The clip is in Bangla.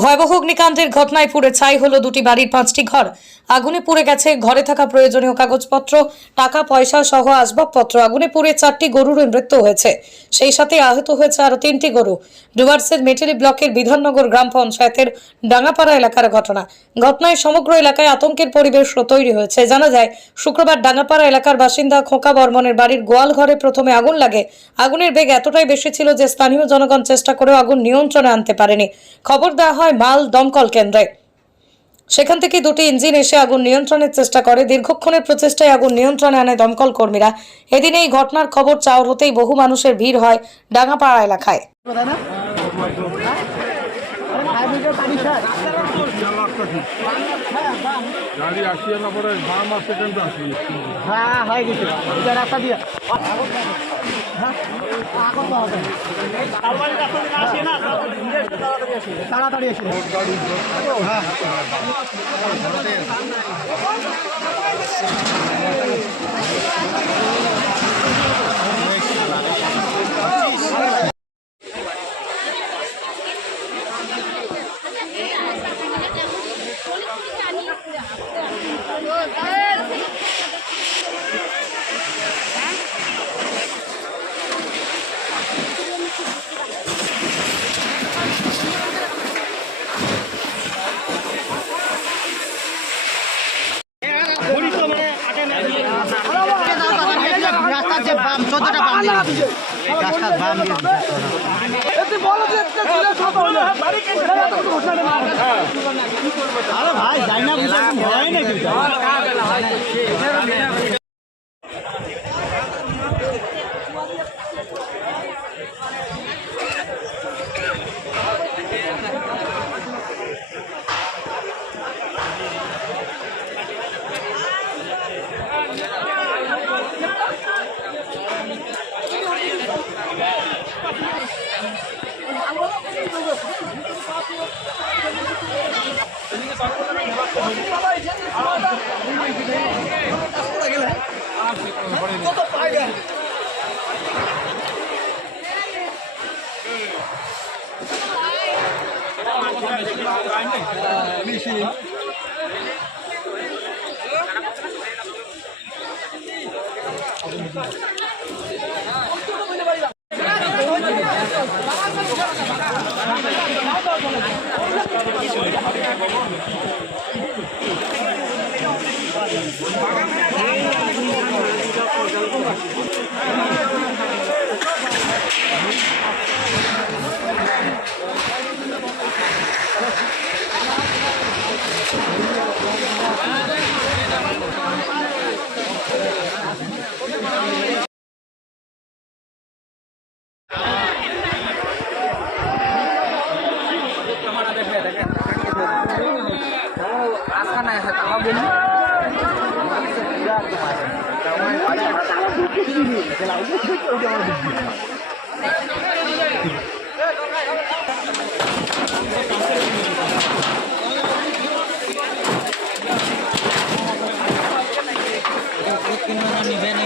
ভয়াবহ অগ্নিকাণ্ডের ঘটনায় পুড়ে ছাই হলো দুটি বাড়ির 5টি ঘর। আগুনে পুড়ে গেছে ঘরে থাকা প্রয়োজনীয় কাগজপত্র, টাকা পয়সা সহ আসবাবপত্র। আগুনে পুড়ে 4টি গরুর মৃত্যু হয়েছে, সেই সাথে আহত হয়েছে আরো 3টি গরু। ডুয়ার্সের মেটেলি ব্লকের বিধাননগর গ্রাম পঞ্চায়েতের ডাঙ্গাপাড়া এলাকার ঘটনায় সমগ্র এলাকায় আতঙ্কের পরিবেশ তৈরি হয়েছে। জানা যায়, শুক্রবার ডাঙ্গাপাড়া এলাকার বাসিন্দা খোকা বর্মনের বাড়ির গোয়াল ঘরে প্রথমে আগুন লাগে। আগুনের বেগ এতটাই বেশি ছিল যে স্থানীয় জনগণ চেষ্টা করেও আগুন নিয়ন্ত্রণে আনতে পারেনি। খবর দেওয়া হয় মাল দমকল কেন্দ্রে। সেখান থেকে দুটি ইঞ্জিন এসে আগুন নিয়ন্ত্রণের চেষ্টা করে। দীর্ঘক্ষণের প্রচেষ্টায় আগুন নিয়ন্ত্রণে আনে দমকল কর্মীরা। এদিন এই ঘটনার খবর চাউর হতেই বহু মানুষের ভিড় হয় ডাঙ্গাপাড়া এলাকায়। তাড়াতাড়ি এসে ভাই যাই না ভয় নাকি নিবেন